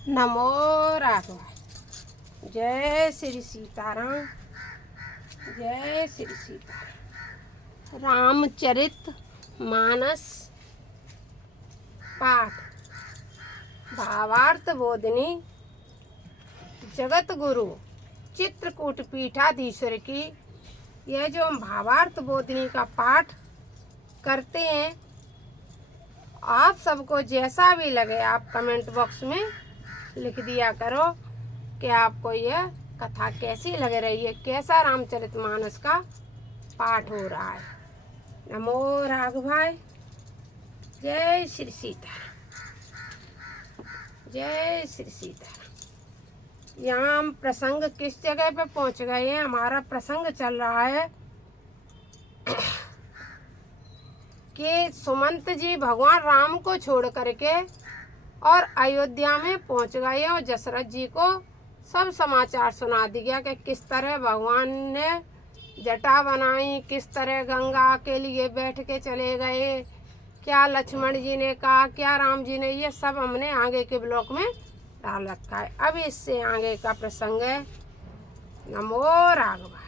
नमो राघव। जय श्री सीताराम। जय श्री सीताराम। रामचरित मानस पाठ। भावार्थ बोधनी जगत गुरु चित्रकूट पीठाधीश्वर की यह जो हम भावार्थ बोधनी का पाठ करते हैं, आप सबको जैसा भी लगे आप कमेंट बॉक्स में लिख दिया करो कि आपको यह कथा कैसी लग रही है, कैसा रामचरितमानस का पाठ हो रहा है। नमो राघव भाई। जय श्री सीताराम। जय श्री सीताराम। यहाँ हम प्रसंग किस जगह पे पहुंच गए हैं? हमारा प्रसंग चल रहा है कि सुमंत जी भगवान राम को छोड़ करके और अयोध्या में पहुंच गए और दशरथ जी को सब समाचार सुना दिया कि किस तरह भगवान ने जटा बनाई, किस तरह गंगा के लिए बैठ के चले गए, क्या लक्ष्मण जी ने कहा, क्या राम जी ने, ये सब हमने आगे के ब्लॉक में डाल रखा है। अब इससे आगे का प्रसंग है। नमो राघव।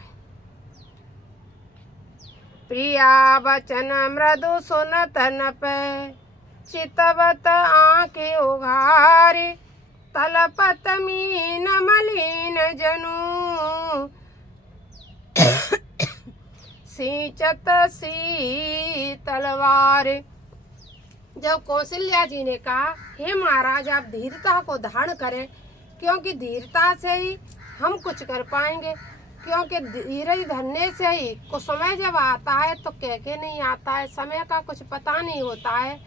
प्रिया वचन मृदु सुनत नप, चितवत आँखें उघारे, तलपत मीन मलिन जनु, सींचत सी तलवार। जब कौशल्या जी ने कहा, हे महाराज आप धीरता को धारण करें, क्योंकि धीरता से ही हम कुछ कर पाएंगे, क्योंकि धीरज धरने से ही कुछ समय जब आता है तो कह के नहीं आता है, समय का कुछ पता नहीं होता है।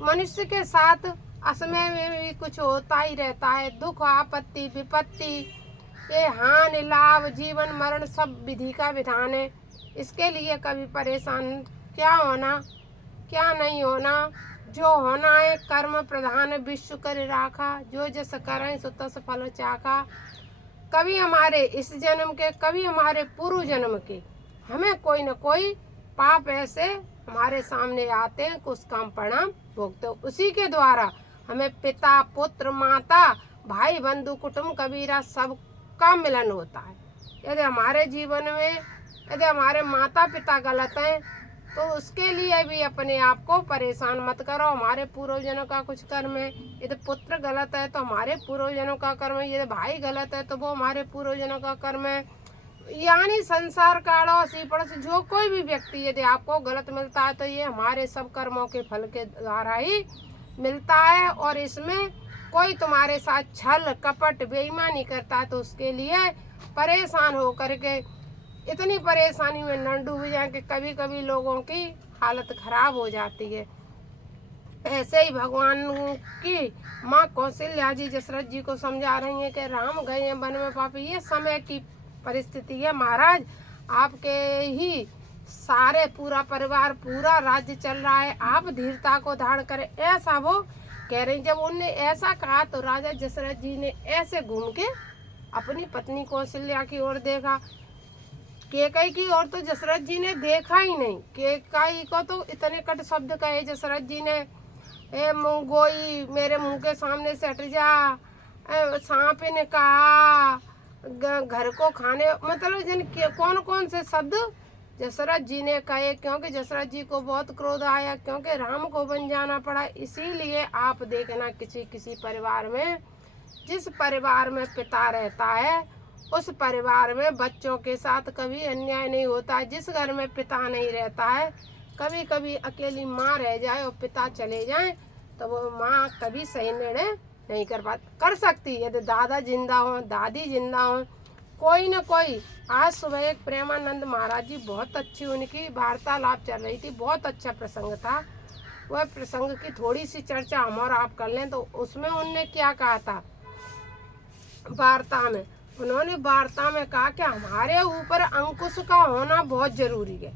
मनुष्य के साथ असमय में भी कुछ होता ही रहता है, दुख आपत्ति विपत्ति, ये हानि लाभ जीवन मरण सब विधि का विधान है। इसके लिए कभी परेशान क्या होना क्या नहीं होना, जो होना है कर्म प्रधान विश्व कर राखा, जो जस करें सो तस फल चाखा। कभी हमारे इस जन्म के, कभी हमारे पूर्व जन्म के, हमें कोई न कोई पाप ऐसे हमारे सामने आते हैं कि उसका हम परिणाम भोगते हो। उसी के द्वारा हमें पिता पुत्र माता भाई बंधु कुटुंब कबीरा सबका मिलन होता है। यदि हमारे जीवन में यदि हमारे माता पिता गलत हैं तो उसके लिए भी अपने आप को परेशान मत करो, हमारे पूर्वजनों का कुछ कर्म है। यदि पुत्र गलत है तो हमारे पूर्वजनों का कर्म है, यदि भाई गलत है तो वो हमारे पूर्वजनों का कर्म है। यानी संसार का अड़ोसी पड़ोसी जो कोई भी व्यक्ति यदि आपको गलत मिलता है तो ये हमारे सब कर्मों के फल के द्वारा ही मिलता है। और इसमें कोई तुम्हारे साथ छल कपट बेईमानी करता है तो उसके लिए परेशान हो करके इतनी परेशानी में न डूब जाए कि कभी कभी लोगों की हालत खराब हो जाती है। ऐसे ही भगवान की माँ कौशल्या जी दशरथ जी को समझा रही हैं कि राम गए हैं वन में पापी, ये समय की परिस्थिति है महाराज, आपके ही सारे पूरा परिवार पूरा राज्य चल रहा है, आप धीरता को धारण करें, ऐसा वो कह रही। जब उनने ऐसा कहा तो राजा दशरथ जी ने ऐसे घूम के अपनी पत्नी कौशल्या की ओर देखा। केकई की ओर तो दशरथ जी ने देखा ही नहीं। केकई को तो इतने कट शब्द कहे दशरथ जी ने, ए मुँह गोई मेरे मुंह के सामने से हट जा, सांप ने कहा घर को खाने, मतलब जिन कौन कौन से शब्द दशरथ जी ने कहे, क्योंकि दशरथ जी को बहुत क्रोध आया, क्योंकि राम को बन जाना पड़ा। इसीलिए आप देखना किसी किसी परिवार में, जिस परिवार में पिता रहता है उस परिवार में बच्चों के साथ कभी अन्याय नहीं होता है। जिस घर में पिता नहीं रहता है, कभी कभी अकेली माँ रह जाए और पिता चले जाए तो वो माँ कभी सही निर्णय नहीं कर सकती। यदि दादा जिंदा हो दादी जिंदा हो, कोई न कोई। आज सुबह एक प्रेमानंद महाराज जी बहुत अच्छी उनकी वार्तालाप चल रही थी, बहुत अच्छा प्रसंग था। वह प्रसंग की थोड़ी सी चर्चा हम और आप कर लें तो उसमें उनने क्या कहा था वार्ता में, उन्होंने वार्ता में कहा कि हमारे ऊपर अंकुश का होना बहुत जरूरी है।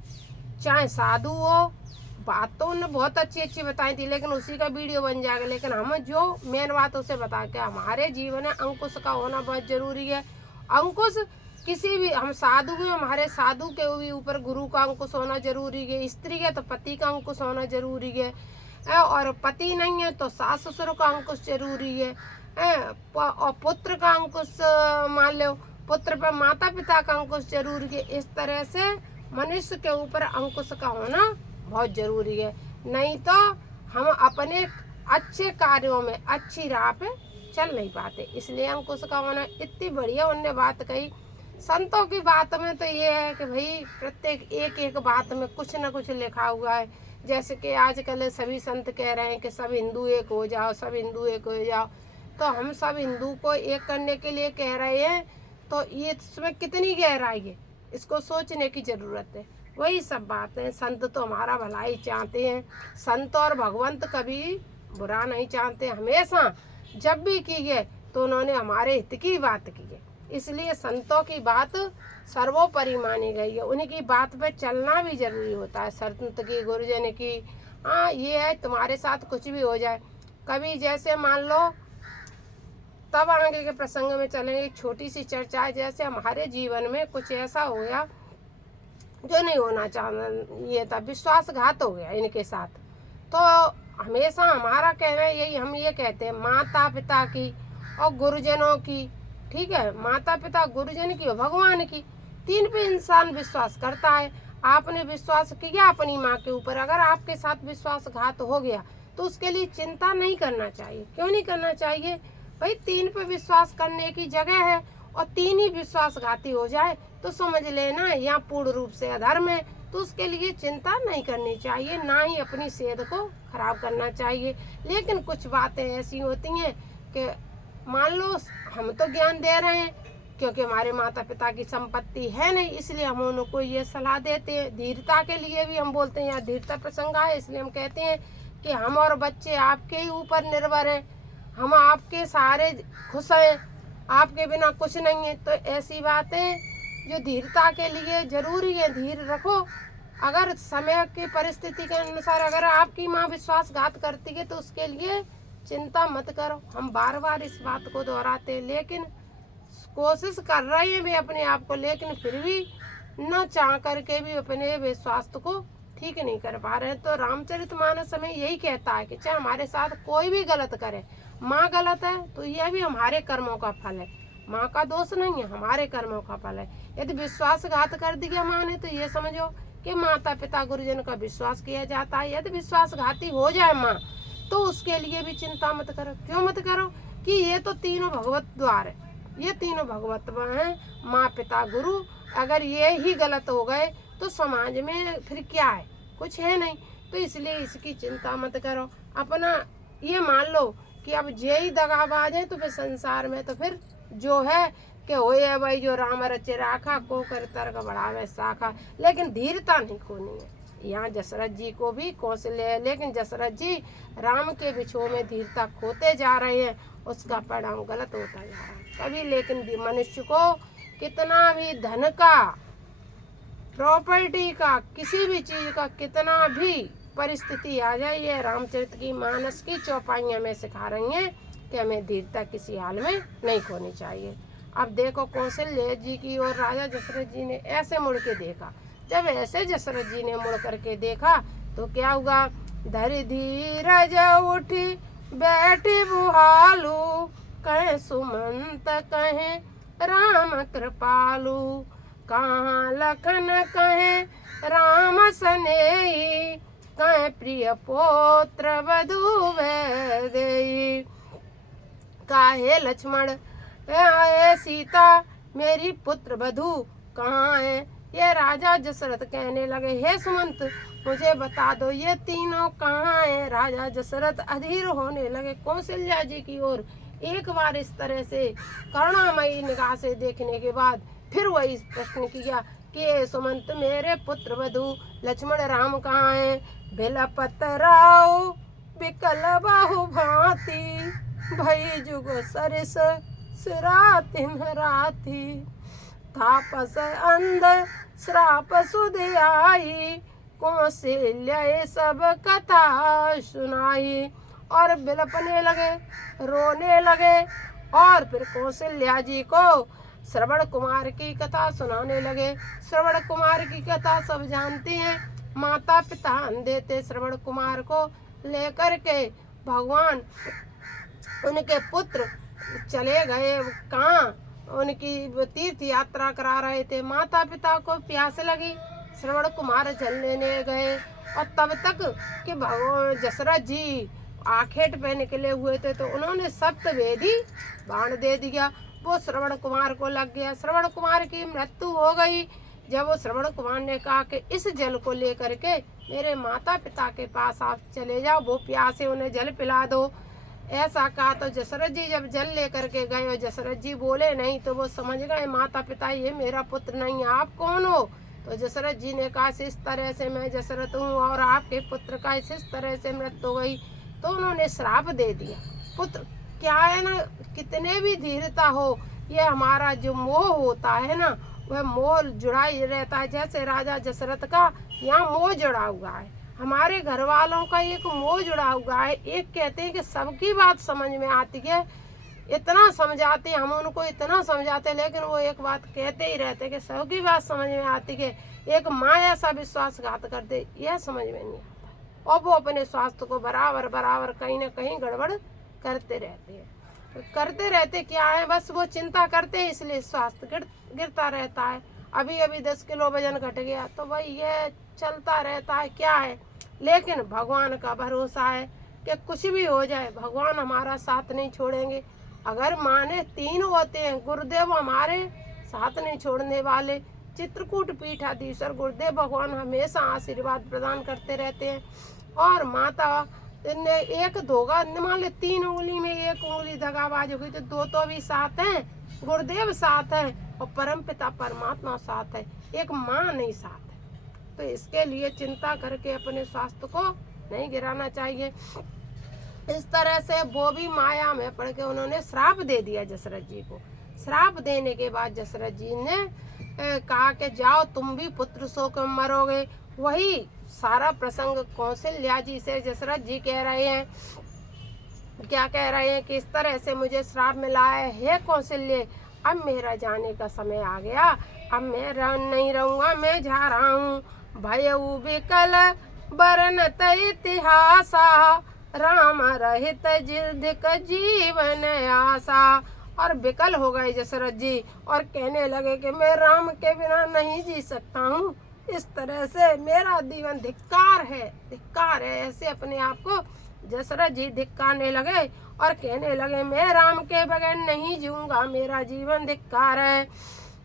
चाहे साधु हो, बात तो उन्होंने बहुत अच्छी अच्छी बताई थी लेकिन उसी का वीडियो बन जाएगा, लेकिन हम जो मेन बात उसे बता के हमारे जीवन में अंकुश का होना बहुत जरूरी है। अंकुश किसी भी, हम साधु भी, हमारे साधु के भी ऊपर गुरु का अंकुश होना जरूरी है, स्त्री है तो पति का अंकुश होना जरूरी है, और पति नहीं है तो सास ससुर का अंकुश जरूरी है, और पुत्र का अंकुश मान लो, पुत्र पर माता पिता का अंकुश जरूरी है। इस तरह से मनुष्य के ऊपर अंकुश का होना बहुत जरूरी है, नहीं तो हम अपने अच्छे कार्यों में अच्छी राह पे चल नहीं पाते। इसलिए अंकुश का होना इतनी बढ़िया उनने बात कही। संतों की बात में तो ये है कि भाई प्रत्येक एक एक बात में कुछ न कुछ लिखा हुआ है। जैसे कि आजकल सभी संत कह रहे हैं कि सब हिंदू एक हो जाओ, सब हिंदू एक हो जाओ, तो हम सब हिंदू को एक करने के लिए कह रहे हैं, तो ये इसमें कितनी गहराई है, इसको सोचने की जरूरत है। वही सब बातें, संत तो हमारा भलाई चाहते हैं, संत और भगवंत कभी बुरा नहीं चाहते। हमेशा जब भी की है तो उन्होंने हमारे हित की बात की है, इसलिए संतों की बात सर्वोपरि मानी गई है। उनकी बात पे चलना भी जरूरी होता है, संत की, गुरुजन की। हाँ ये है, तुम्हारे साथ कुछ भी हो जाए कभी, जैसे मान लो, तब आगे के प्रसंग में चलेंगे। एक छोटी सी चर्चा है, जैसे हमारे जीवन में कुछ ऐसा हो गया जो नहीं होना चाहिए था, विश्वासघात हो गया इनके साथ, तो हमेशा हमारा कहना यही, हम ये कहते हैं माता पिता की और गुरुजनों की, ठीक है, माता पिता गुरुजन की और भगवान की, तीन पे इंसान विश्वास करता है। आपने विश्वास किया अपनी माँ के ऊपर, अगर आपके साथ विश्वासघात हो गया तो उसके लिए चिंता नहीं करना चाहिए। क्यों नहीं करना चाहिए भाई, तीन पे विश्वास करने की जगह है और तीन ही विश्वासघाती हो जाए तो समझ लेना यहाँ पूर्ण रूप से अधर्म है, तो उसके लिए चिंता नहीं करनी चाहिए, ना ही अपनी सेहत को खराब करना चाहिए। लेकिन कुछ बातें ऐसी होती हैं कि मान लो हम तो ज्ञान दे रहे हैं क्योंकि हमारे माता पिता की संपत्ति है नहीं, इसलिए हम उनको ये सलाह देते हैं। धीरता के लिए भी हम बोलते हैं, यहाँ धीरता प्रसंग है, इसलिए हम कहते हैं कि हम और बच्चे आपके ही ऊपर निर्भर हैं, हम आपके सहारे खुश हैं, आपके बिना कुछ नहीं है। तो ऐसी बातें जो धीरता के लिए जरूरी है, धीर रखो। अगर समय की परिस्थिति के अनुसार अगर आपकी माँ विश्वासघात करती है तो उसके लिए चिंता मत करो। हम बार बार इस बात को दोहराते हैं, लेकिन कोशिश कर रहे हैं भी अपने आप को, लेकिन फिर भी न चाह करके भी अपने विश्वास को ठीक नहीं कर पा रहे हैं। तो रामचरितमानस में यही कहता है कि चाहे हमारे साथ कोई भी गलत करे, माँ गलत है तो यह भी हमारे कर्मों का फल है, माँ का दोष नहीं है, हमारे कर्मों का फल है। यदि विश्वासघात कर दिया माँ ने तो ये समझो कि माता पिता गुरुजन का विश्वास किया जाता है। यदि विश्वासघाती हो जाए माँ तो उसके लिए भी चिंता मत करो। क्यों मत करो कि ये तो तीनों भगवत द्वार है, ये तीनों भगवत हैं, माँ पिता गुरु। अगर ये ही गलत हो गए तो समाज में फिर क्या है, कुछ है नहीं। तो इसलिए इसकी चिंता मत करो। अपना ये मान लो कि अब जे ही दगाबाज है तो फिर संसार में तो फिर जो है कि होए भाई जो राम रचे राखा, को कर तर्क बढ़ावे शाखा। लेकिन धीरता नहीं खोनी है। यहाँ दशरथ जी को भी कौशल्य है, लेकिन दशरथ जी राम के बिछो में धीरता खोते जा रहे हैं, उसका परिणाम गलत होता जा रहा है कभी। लेकिन मनुष्य को कितना भी धन का, प्रॉपर्टी का, किसी भी चीज का कितना भी परिस्थिति आ जाए, ये रामचरित की मानस की चौपाइयां में सिखा रही हैं कि हमें धीरता किसी हाल में नहीं खोनी चाहिए। अब देखो कौशल्य जी की और राजा दशरथ जी ने ऐसे मुड़ के देखा। जब ऐसे दशरथ जी ने मुड़ करके देखा तो क्या हुआ, धरि धीरज उठी बैठी बुहालू, कहे सुमंत कहे राम कृपालु, कहाँ लखन कहे राम सनेही, कहे प्रिय पुत्र वधु वैदेही। काहे लक्ष्मण आए सीता मेरी पुत्र वधु कहाँ है। ये राजा दशरथ कहने लगे, हे सुमंत मुझे बता दो ये तीनों कहाँ हैं। राजा दशरथ अधीर होने लगे कौशल्या जी की ओर। एक बार इस तरह से करुणामयी निगाह से देखने के बाद फिर वही प्रश्न किया कि सुमंत मेरे पुत्र वधु लक्ष्मण राम कहाँ हैं। बिलपत राव बिकल बाहु भांति, भई जुग सरिस सिरातिन राती, तापस अंध श्राप सुध आई, कौशल्य सब कथा सुनाई। और बिलपने लगे, रोने लगे, और फिर कौशल्या जी को श्रवण कुमार की कथा सुनाने लगे। श्रवण कुमार की कथा सब जानते हैं, माता पिता अंधे थे श्रवण कुमार को, लेकर के भगवान उनके पुत्र चले गए कहाँ, उनकी तीर्थ यात्रा करा रहे थे। माता पिता को प्यास लगी, श्रवण कुमार जल लेने गए और तब तक कि भगवान दशरथ जी आखेट पे निकले हुए थे, तो उन्होंने सप्तवेदी बाण दे दिया। वो श्रवण कुमार को लग गया। श्रवण कुमार की मृत्यु हो गई। जब वो श्रवण कुमार ने कहा कि इस जल को लेकर के मेरे माता पिता के पास आप चले जाओ, वो प्यासे, उन्हें जल पिला दो। ऐसा कहा तो दशरथ जी जब जल लेकर के गए और दशरथ जी बोले नहीं, तो वो समझ गए माता पिता ये मेरा पुत्र नहीं है, आप कौन हो। तो दशरथ जी ने कहा इस तरह से मैं दशरथ हूँ और आपके पुत्र का इस तरह से मृत्यु हो गई। तो उन्होंने श्राप दे दिया। पुत्र क्या है ना, कितने भी धीरता हो, ये हमारा जो मोह होता है ना, वह मोह जुड़ा ही रहता है। जैसे राजा दशरथ का यहाँ मोह जुड़ा हुआ है, हमारे घर वालों का एक मोह जुड़ा हुआ है। एक कहते हैं कि सबकी बात समझ में आती है, इतना समझाते हम उनको, इतना समझाते, लेकिन वो एक बात कहते ही रहते कि सबकी बात समझ में आती है। एक माँ ऐसा विश्वासघात कर दे, यह समझ में नहीं आता, और वो अपने स्वास्थ्य को बराबर बराबर कहीं ना कहीं गड़बड़ करते रहते हैं। करते रहते क्या है, बस वो चिंता करते हैं, इसलिए स्वास्थ्य गिरता रहता है। अभी अभी 10 किलो वजन घट गया, तो वही ये चलता रहता है, क्या है। लेकिन भगवान का भरोसा है कि कुछ भी हो जाए भगवान हमारा साथ नहीं छोड़ेंगे। अगर माने 3 होते हैं, गुरुदेव हमारे साथ नहीं छोड़ने वाले। चित्रकूट पीठाधीश्वर गुरुदेव भगवान हमेशा आशीर्वाद प्रदान करते रहते हैं। और माता ने एक धोखा, मान लो 3 उंगली में 1 उंगली दगाबाज हो गई, तो 2 तो भी साथ हैं, गुरुदेव साथ है और परम पिता परमात्मा साथ है, एक माँ नहीं साथ है। तो इसके लिए चिंता करके अपने स्वास्थ्य को नहीं गिराना चाहिए। इस तरह से वो भी माया में पड़ के उन्होंने श्राप दे दिया दशरथ जी को। श्राप देने के बाद दशरथ जी ने कहा कि जाओ तुम भी पुत्र शोक में मरोगे। वही सारा प्रसंग कौशल्या जी से दशरथ जी कह रहे हैं, क्या कह रहे हैं कि इस तरह से मुझे श्राप मिला है, हे कौशल्य, अब मेरा जाने का समय आ गया, अब मैं नहीं रहूंगा, मैं जा रहा हूँ। भयउ विकल बरनत इतिहासा, राम रहित जिर्धिक जीवन आशा। और विकल हो गए दशरथ जी और कहने लगे कि मैं राम के बिना नहीं जी सकता हूँ, इस तरह से मेरा जीवन धिक्कार है, धिक्कार है। ऐसे अपने आप को दशरथ जी धिक्कारने लगे और कहने लगे मैं राम के बगैर नहीं जीऊंगा, मेरा जीवन धिक्कार है।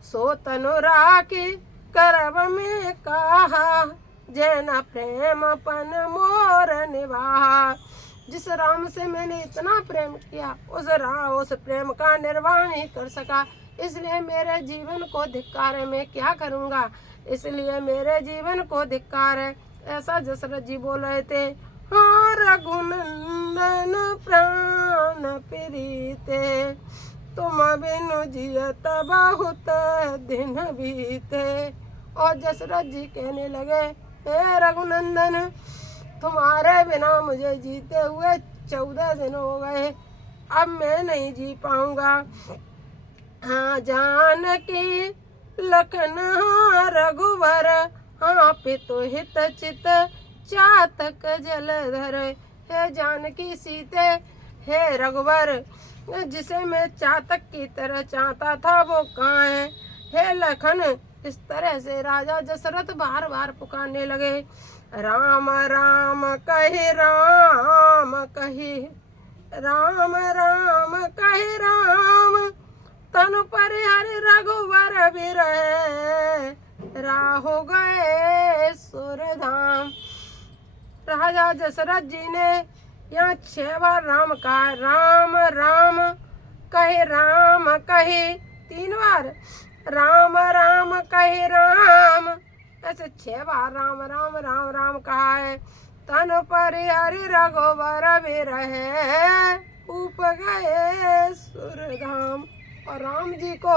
सो तनु राखी करब में कहा, जैन प्रेम पन मोर निवाहा। जिस राम से मैंने इतना प्रेम किया, उस प्रेम का निर्वाह नहीं कर सका, इसलिए मेरे जीवन को धिक्कार है, मैं क्या करूँगा, इसलिए मेरे जीवन को धिक्कार है। ऐसा दशरथ जी बोल रहे थे। हाँ रघुनंदन प्राण प्रीते, तुम बिनु जियत बहुत दिन बीते। और दशरथ जी कहने लगे, हे रघुनंदन, तुम्हारे बिना मुझे जीते हुए 14 दिन हो गए, अब मैं नहीं जी पाऊंगा। हाँ जानकी लखन रघुवर, हाँ पितु हित चित चातक जलधर। हे जानकी सीते, हे रघुवर, जिसे मैं चातक की तरह चाहता था वो कहाँ है। हे लखन। इस तरह से राजा दशरथ बार बार पुकारने लगे। राम राम कहि राम कहि, राम राम कहि राम, तनु परिहरि रघुवर बिरहे, राहो गए सुरधाम। राजा दशरथ जी ने यहाँ 6 बार राम कहा, राम राम कहे 3 बार, राम राम कहे राम, ऐसे 6 बार राम राम राम राम कहा है। तन परिहरि रघुवर बिरहे, ऊप गए सुरधाम। और राम जी को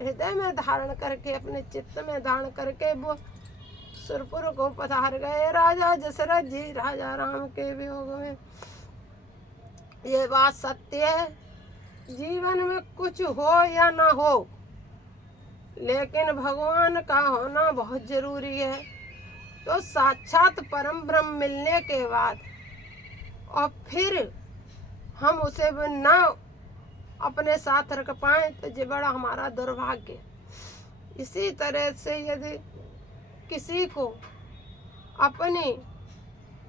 हृदय में धारण करके, अपने चित्त में धारण करके वो सुरपुर को पधार गए राजा दशरथ जी राजा राम के वियोग में। ये बात सत्य है, जीवन में कुछ हो या ना हो, लेकिन भगवान का होना बहुत जरूरी है। तो साक्षात परम ब्रह्म मिलने के बाद और फिर हम उसे न अपने साथ रख पाए तो ये बड़ा हमारा दुर्भाग्य। इसी तरह से यदि किसी को अपनी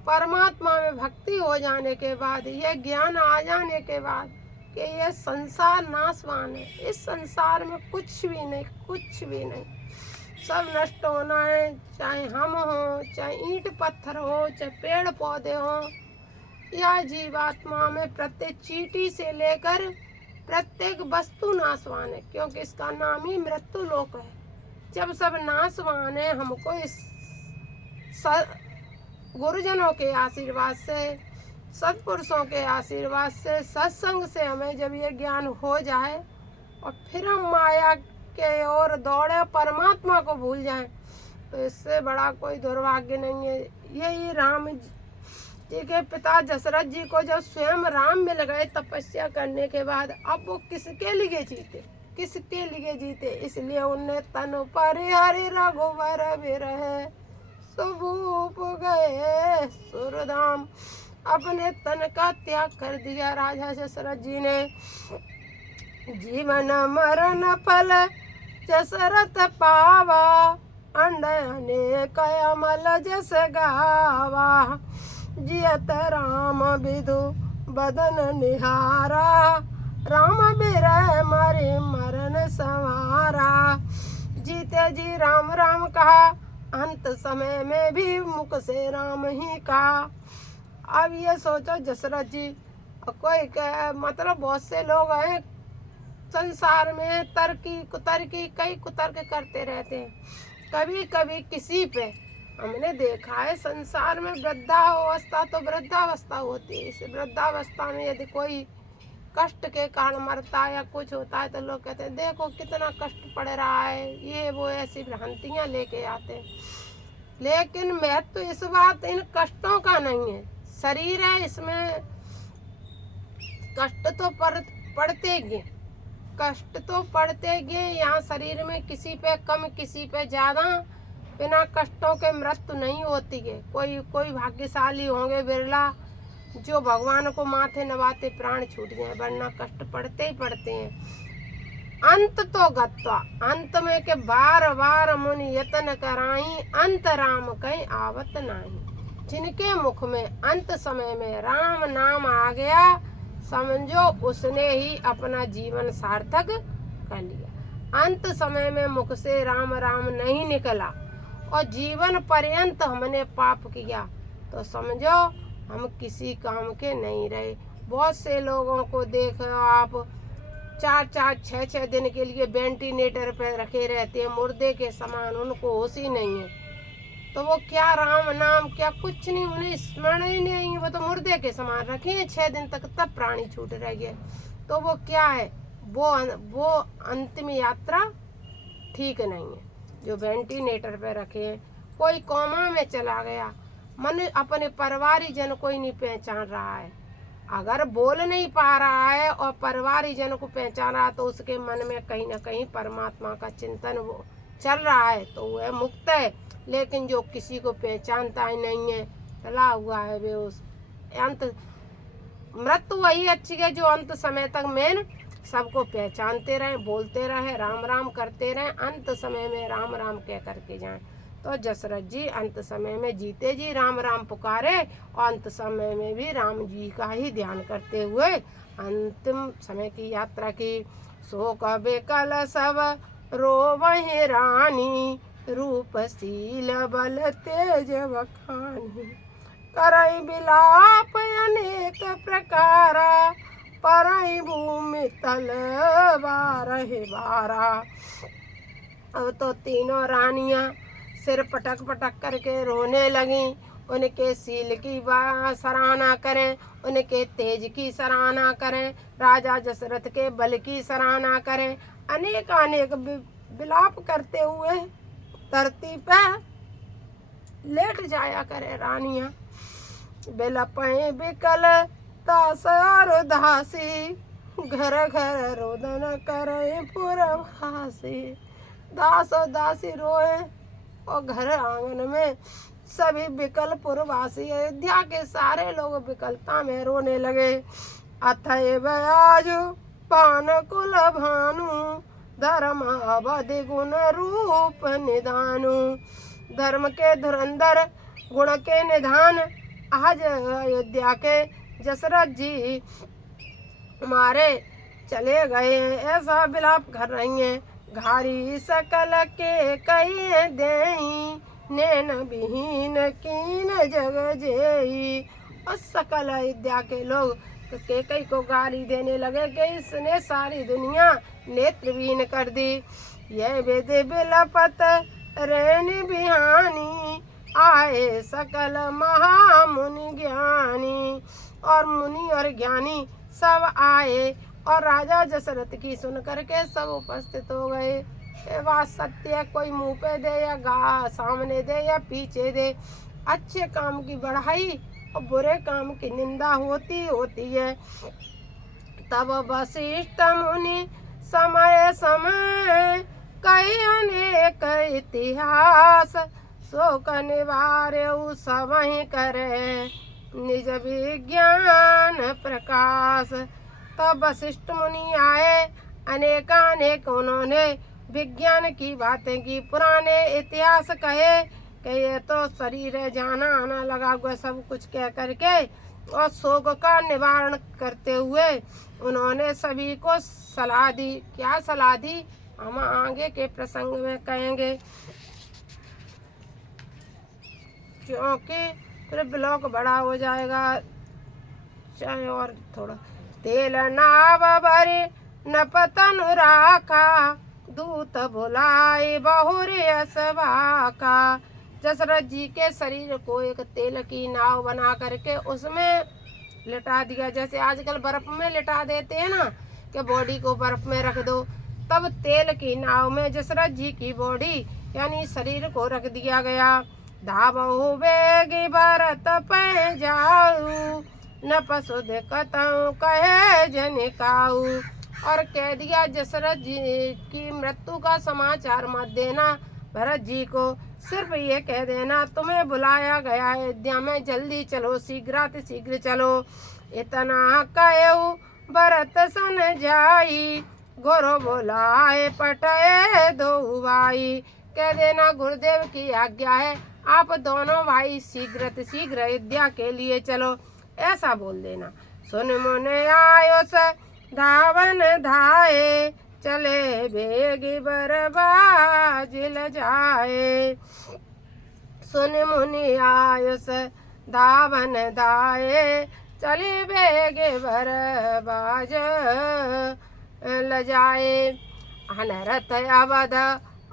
परमात्मा में भक्ति हो जाने के बाद, यह ज्ञान आ जाने के बाद कि यह संसार नाशवान है, इस संसार में कुछ भी नहीं, कुछ भी नहीं, सब नष्ट होना है, चाहे हम हो, चाहे ईंट पत्थर हो, चाहे पेड़ पौधे हो, या जीवात्मा में प्रत्येक चींटी से लेकर प्रत्येक वस्तु नाशवान है, क्योंकि इसका नाम ही मृत्यु लोक है। जब सब नाशवान है, हमको इस गुरुजनों के आशीर्वाद से, सत्पुरुषों के आशीर्वाद से, सत्संग से हमें जब ये ज्ञान हो जाए और फिर हम माया के ओर दौड़े, परमात्मा को भूल जाएं, तो इससे बड़ा कोई दुर्भाग्य नहीं है। यही राम जी के पिता दशरथ जी को जब स्वयं राम मिल गए तपस्या करने के बाद, अब वो किसके लिए जीते, किसके लिए जीते? इसलिए उनने तन पर हरि रघुवर विरह सुभूप गए सुरधाम, अपने तन का त्याग कर दिया राजा दशरथ जी ने। जीवन मरण फल दशरथ पावा, अंडने कमल जस गावा, जियत राम विदु बदन निहारा, राम बिरह मरे मरण संवारा। जीते जी राम राम कहा, अंत समय में भी मुख से राम ही कहा। अब ये सोचो दशरथ जी, कोई मतलब बहुत से लोग हैं संसार में, तर्की कुतर्की कई कुतर्क करते रहते हैं। कभी कभी किसी पे हमने देखा है, संसार में वृद्धावस्था तो वृद्धावस्था होती है, इस वृद्धावस्था में यदि कोई कष्ट के कारण मरता है या कुछ होता है तो लोग कहते हैं देखो कितना कष्ट पड़ रहा है, ये वो ऐसी भ्रांतियां लेके आते हैं। लेकिन महत्व तो इस बात इन कष्टों का नहीं है, शरीर है, इसमें कष्ट तो पड़ते गए, कष्ट तो पड़ते गए। यहाँ शरीर में किसी पे कम किसी पे ज्यादा, बिना कष्टों के मृत्यु नहीं होती है। कोई भाग्यशाली होंगे बिरला जो भगवान को माथे नवाते प्राण छूट गए, वरना कष्ट पड़ते ही पड़ते हैं। अंत तो गत्वा, अंत में के बार बार मुनि यतन कराई, अंत राम कहीं आवत नहीं। जिनके मुख में अंत समय में राम नाम आ गया, समझो उसने ही अपना जीवन सार्थक कर लिया। अंत समय में मुख से राम राम नहीं निकला और जीवन पर्यंत हमने पाप किया तो समझो हम किसी काम के नहीं रहे। बहुत से लोगों को देखो आप, 4-4, 6-6 दिन के लिए वेंटिलेटर पर रखे रहते हैं, मुर्दे के समान, उनको होश ही नहीं है। तो वो क्या राम नाम, क्या कुछ नहीं, उन्हें स्मरण ही नहीं है, वो तो मुर्दे के समान रखे हैं 6 दिन तक, तब प्राणी छूट रही है। तो वो क्या है, वो अंतिम यात्रा ठीक नहीं है। जो वेंटिलेटर पे रखे हैं, कोई कोमा में चला गया, मन अपने परिवारी जन को ही नहीं पहचान रहा है। अगर बोल नहीं पा रहा है और परिवारी जन को पहचान रहा तो उसके मन में कहीं ना कहीं परमात्मा का चिंतन वो चल रहा है, तो वह मुक्त है। लेकिन जो किसी को पहचानता ही नहीं है, चला हुआ है, वे उस अंत मृत्यु वही अच्छी है जो अंत समय तक मेन सबको पहचानते रहे, बोलते रहे, राम राम करते रहे, अंत समय में राम राम कह करके जाएं। तो दशरथ जी अंत समय में जीते जी राम राम पुकारे और अंत समय में भी राम जी का ही ध्यान करते हुए अंतिम समय की यात्रा की। सो कबे कल सब रोवहि रानी, रूपशील बल तेज बखानी, करई बिलाप अनेक प्रकारा, परई भूमि तल बारह बारा। अब तो तीनों रानियां सिर पटक पटक करके रोने लगी। उनके शील की सराहना करें, उनके तेज की सराहना करें, राजा दशरथ के बल की सराहना करें, अनेक अनेक विलाप करते हुए धरती पे लेट जाया करे रानियां। बिलपै बिकल दास और दासी, घर घर रोदन करे पुरवासी। दास और दासी रोए और घर आंगन में सभी विकल पुरवासी अयोध्या के सारे लोग विकलता में रोने लगे। अथैव आजु पान कुल भानु धर्म अवधि गुण रूप निधानु। धर्म के धुरंधर गुण के निधान आज अयोध्या के दशरथ जी हमारे चले गए, ऐसा विलाप कर रही हैं। घारी सकल के कही देई नैन विहीन कीन जग जेई। और सकल अयोध्या के लोग के कई को गाली देने लगे कि इसने सारी दुनिया नेत्रहीन कर दी। यह वेद बिलपत रैन बिहानी आए सकल महामुनि ज्ञानी। और मुनि और ज्ञानी सब आए और राजा दशरथ की सुन करके सब उपस्थित हो गए। ये बात सत्य है, कोई मुंह पे दे या सामने दे या पीछे दे, अच्छे काम की बढ़ाई और बुरे काम की निंदा होती है। तब वशिष्ठ मुनि समय समय कई अनेक इतिहास शोक निवार्य सब ही करे निज विज्ञान प्रकाश। तब वशिष्ठ मुनि आए, अनेकानेक उन्होंने विज्ञान की बातें की, पुराने इतिहास कहे कि ये तो शरीर है, जाना आना लगा हुआ सब कुछ कह करके और शोक का निवारण करते हुए उन्होंने सभी को सलाह दी। क्या सलाह दी हम आगे के प्रसंग में कहेंगे, क्योंकि फिर ब्लॉक बड़ा हो जाएगा। चाहे और थोड़ा तेल नाव भरे न पतन राखा दूत बुलाए बहुरे असवाका। दशरथ जी के शरीर को एक तेल की नाव बना करके उसमें लिटा दिया, जैसे आजकल बर्फ में लिटा देते हैं ना कि बॉडी को बर्फ में रख दो। तब तेल की नाव में दशरथ जी की बॉडी यानी शरीर को रख दिया गया। धावहु बेगी भरत पै जाऊ न पशु देखतऊ कहे जनिकाऊ। और कह दिया दशरथ जी की मृत्यु का समाचार मत देना भरत जी को, सिर्फ ये कह देना तुम्हें बुलाया गया है अयोध्या में, जल्दी चलो, शीघ्र चलो। इतना कहू भरत सन जाई गुरु बुलाए पटए दो भाई। कह देना गुरुदेव की आज्ञा है, आप दोनों भाई शीघ्र अयोध्या के लिए चलो, ऐसा बोल देना। सुन मुने आयो से धावन धाए चले बेगी बरबाज ल जाए। सुन मुनि आयो से धावन धाए चले बेगे बरबाज ल जाए। अनरथ अवध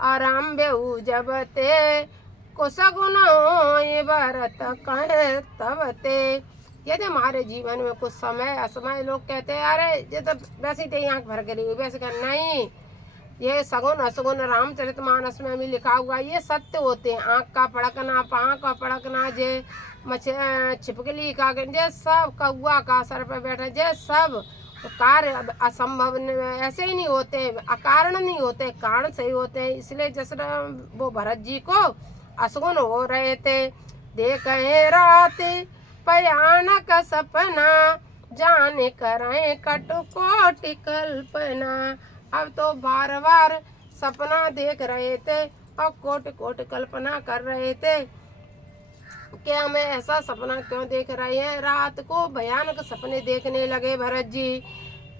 आरंभ जब ते कुसगुन भरत कहे तब ते। यदि हमारे जीवन में कुछ समय असमय लोग कहते हैं अरे ये तो वैसे ही आँख भर के रही, वैसे कर नहीं, ये सगुन असगुन रामचरितमानस में भी लिखा हुआ, ये सत्य होते हैं। आँख का पड़कना, पाँव का पड़कना, जे छिपकली का, जे सब कौआ का सर पर बैठे, जे सब कार्य असंभव ऐसे ही नहीं होते, अकारण नहीं होते, कारण से ही होते हैं। इसलिए जैसे वो भरत जी को असगुन हो रहे थे। देखे रात भयानक सपना जाने करें कटुकोटि कल्पना। अब तो बार बार सपना देख रहे थे और कोटि कल्पना कर रहे थे कि हमें ऐसा सपना क्यों देख रहे हैं। रात को भयानक सपने देखने लगे भरत जी।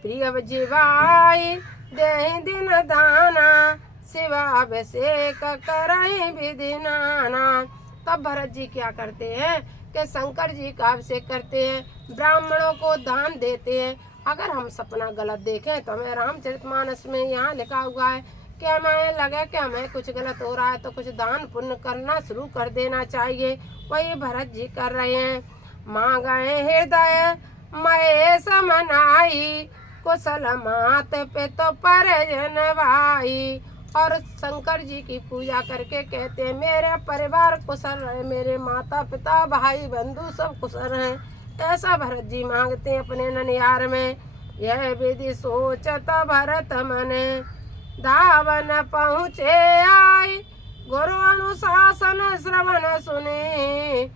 प्रिय जीवाई दे दिन दाना शिवा अभिषेक करई विधि नाना। तब भरत जी क्या करते हैं कि शंकर जी का अभिषेक करते हैं, ब्राह्मणों को दान देते हैं। अगर हम सपना गलत देखें तो हमें रामचरितमानस में यहाँ लिखा हुआ है कि हमें लगे कि हमें कुछ गलत हो रहा है तो कुछ दान पुण्य करना शुरू कर देना चाहिए। वही भरत जी कर रहे हैं। माँ गए हृदय महेश मनाई कुशल मात पे तो परिजन भाई। और शंकर जी की पूजा करके कहते हैं मेरे परिवार कुशल रहे, मेरे माता पिता भाई बंधु सब कुशल हैं। ऐसा भरत जी मांगते हैं अपने ननिहार में। यह विधि सोचत भरत मने धावन पहुँचे आई गुरु अनुशासन श्रवण सुने,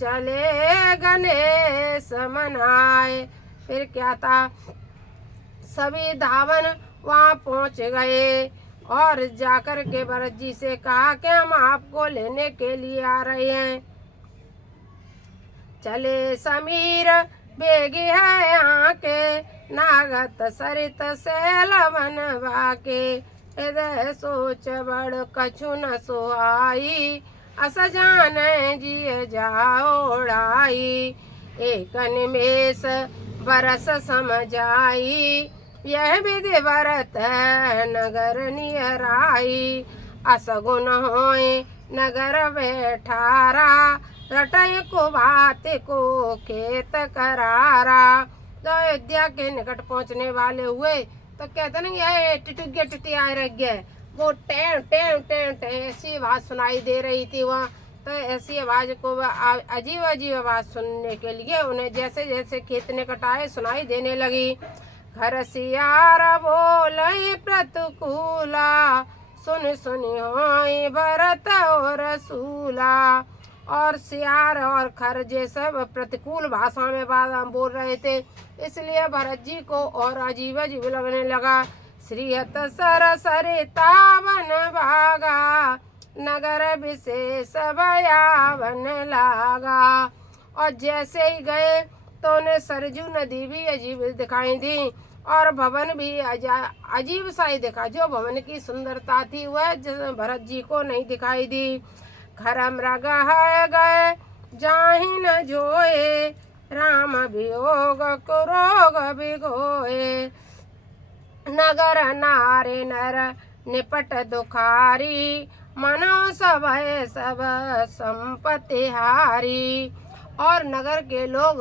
चले गणेश मनाए। फिर क्या था, सभी धावन वहाँ पहुँच गए और जाकर के भरत जी से कहा कि हम आपको लेने के लिए आ रहे हैं। चले समीर बेगी है यहाँ के, नागत सरित सैल वन बाके। हृदय सोच बड़ कछु न सोहाई, अस जाने जिय जाओड़ाई। एक निमेष बरस समझाई, यह विधि भरत नगर नियराई। असगुन होए नगर बैठारा, रटय को बात को खेत करारा। तो अयोध्या के निकट पहुंचने वाले हुए तो कहते ना ये टिटुगे टिटिया रह गए, वो टें टें टें टें ऐसी आवाज सुनाई दे रही थी वहाँ। तो ऐसी आवाज को अजीब अजीब आवाज सुनने के लिए उन्हें जैसे जैसे खेत निकट आए सुनाई देने लगी। घर सियार बोलई प्रतिकूला, सुन सुनी होई भरत और रसूला। और सियार और खर ये सब प्रतिकूल भाषा में बात बोल रहे थे, इसलिए भरत जी को और अजीब अजीब लगने लगा। श्रीहत सर सरिता वन भागा, नगर विशेष भयावन लागा। और जैसे ही गए तो उन्हें सरजू नदी भी अजीब दिखाई दी और भवन भी अजीब सा ही दिखा। जो भवन की सुंदरता थी वह भरत जी को नहीं दिखाई दी। घर मृग है गए जाहि न जोए, राम वियोग कुरोग बिगोए। नगर नारे नर निपट दुखारी, मनो सब सब संपत्ति हारी। और नगर के लोग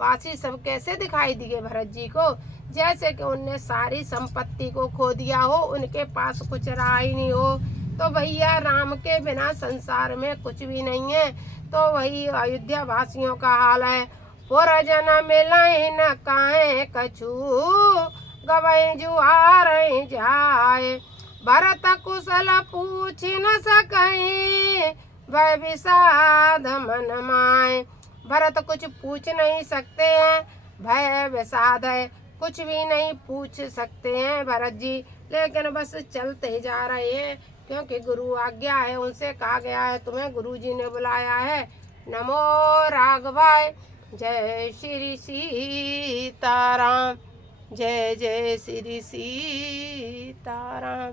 वासी सब कैसे दिखाई दिए भरत जी को, जैसे कि उनने सारी संपत्ति को खो दिया हो, उनके पास कुछ रहा ही नहीं हो। तो भैया राम के बिना संसार में कुछ भी नहीं है। तो वही अयोध्या वासियों का हाल है। पुरजन मिलहि न काहे कछु, गवै जुआर जाए। भरत कुशल पूछ न सकहि, भय विषाद मन माए। भरत कुछ पूछ नहीं सकते हैं, भय विषाद है, कुछ भी नहीं पूछ सकते हैं भरत जी। लेकिन बस चलते ही जा रहे हैं, क्योंकि गुरु आज्ञा है, उनसे कहा गया है तुम्हें गुरु जी ने बुलाया है। नमो राघवाय। जय श्री सीताराम, जय जय श्री सीताराम।